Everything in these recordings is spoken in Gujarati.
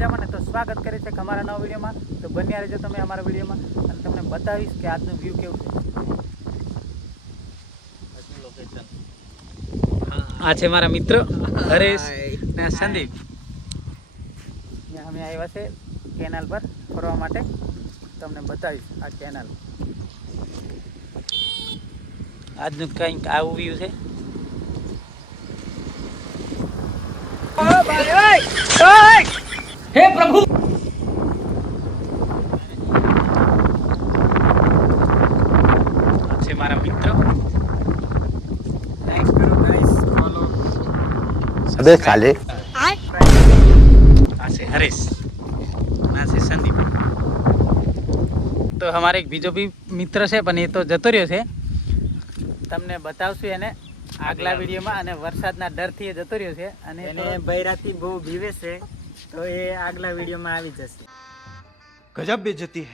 મજામાં ને તો સ્વાગત કરે છે કે અમારા નવા વિડીયોમાં. તો બન્યા રહેજો તમે અમારા વિડીયોમાં અને તમને બતાવીશ કે આજનું વ્યૂ કેવું છે. આ છે મારા મિત્ર હરેશ ને સંદીપ. ત્યાં અમે આવ્યા છે કેનાલ પર ફરવા માટે. તમને બતાવીશ આ કેનાલ. આજનું કંઈક આવું વ્યૂ છે. આ છે મારા મિત્રો. લાઈક કરો ગાઈસ ફોલો અબે સાલે આ છે હરેશ. છે સંદીપ. તો અમારે એક બીજો બી મિત્ર છે પણ એ તો જતો રહ્યો છે. તમને બતાવશું એને આગલા વિડીયોમાં અને વરસાદના ડરથી એ જતો રહ્યો છે. અને એને તો બહુ બીવે છે. તો એ આગલા વિડીયોમાં આવી જશે. ગજબ બે જતી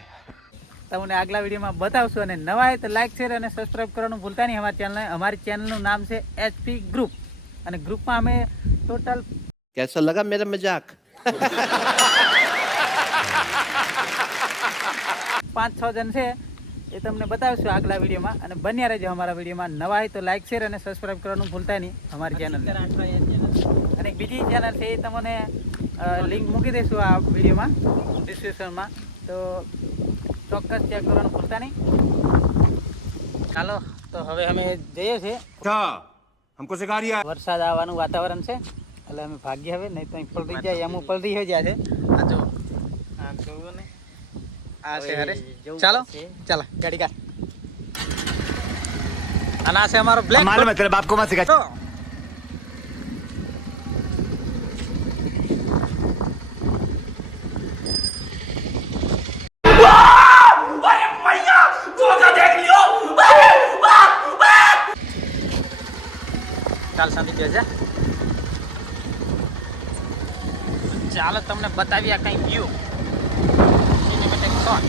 તમને આગલા વિડીયોમાં બતાવશું અને નવા હોય તો લાઈક શેર અને સબસ્ક્રાઇબ કરવાનું ભૂલતા નહીં. અમારી ચેનલ અમારી ચેનલનું નામ છે એચપી ગ્રુપ અને ગ્રુપમાં અમે ટોટલ કેસા લગા મેરા મજાક? પાંચ છ જણ છે. એ તમને બતાવશું આગલા વિડીયોમાં. અને બન્યા રહેજો અમારા વિડીયોમાં. નવા હોય તો લાઈક શેર અને સબસ્ક્રાઇબ કરવાનું ભૂલતા નહીં અમારી ચેનલ અને બીજી ચેનલ છે એ તમને લિંક મૂકી દઈશું આ વિડીયોમાં ડિસ્ક્રિપ્શનમાં તો ચોક્કસ ચેક કરવાનું ભૂલતા નહીં. ચાલો તો હવે અમે જઈએ છીએ. હમકો સિખા રહ્યા વરસાદ આવવાનું વાતાવરણ છે એટલે અમે ભાગ્ય હવે નહીં તો અહીં પલટી જાય એમ પલટી હોય જાય છે. આ જો. આ જોવો ને. આ છે અરે ચાલો ચાલો ગાડી કા અને આ છે અમારો બ્લેક મારે મતલબ બાપકો માં સિખા તાલ સાંધી બેસે ચાલો તમને બતાવીએ કંઈ વ્યૂ સિનેમેટિક શોટ